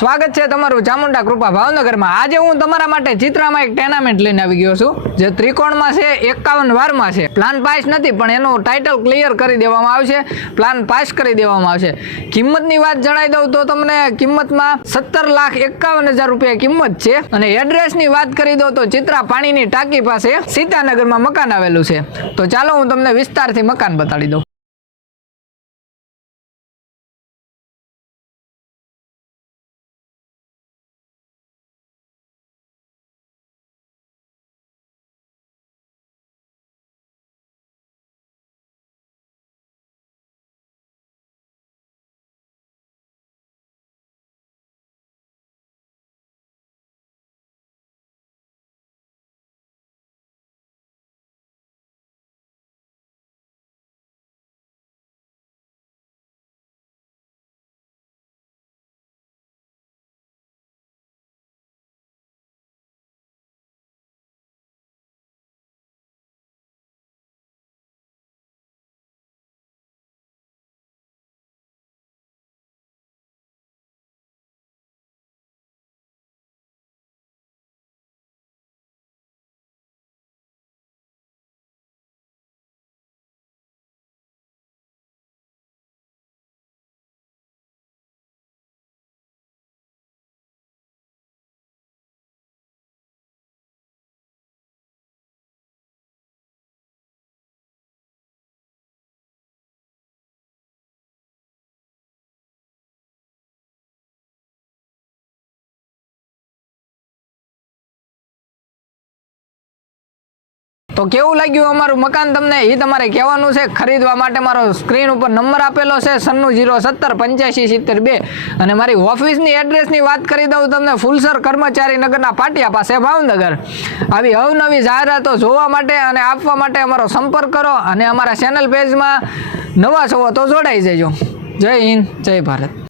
સ્વાગત છે તમારું ચામુંડા કૃપા ભાવનગરમાં। આજે હું તમારા માટે ચિત્રામાં એક ટેનામેન્ટ લઈને આવી ગયો છું, જે ત્રિકોણમાં છે, 51 વારમાં છે। પ્લાન પાસ નથી, પણ એનું ટાઇટલ ક્લિયર કરી દેવામાં આવશે, પ્લાન પાસ કરી દેવામાં આવશે। કિંમતની વાત જણાવી દઉં તો તમને કિંમતમાં 17,51,000 રૂપિયા કિંમત છે। અને એડ્રેસની વાત કરી દઉં તો ચિત્રા પાણીની ટાંકી પાસે સીતાનગરમાં મકાન આવેલું છે। તો ચાલો હું તમને વિસ્તારથી મકાન બતાડી દઉં। તો કેવું લાગ્યું અમારું મકાન તમને એ તમારે કહેવાનું છે। ખરીદવા માટે મારો સ્ક્રીન ઉપર નંબર આપેલો છે 9607858772। અને મારી ઓફિસની એડ્રેસની વાત કરી દઉં તમને, ફુલસર કર્મચારી નગરના પાટિયા પાસે ભાવનગર। આવી અવનવી જાહેરાતો જોવા માટે અને આપવા માટે અમારો સંપર્ક કરો, અને અમારા ચેનલ પેજમાં નવા છો તો જોડાઈ જજો। જય હિન્દ, જય ભારત।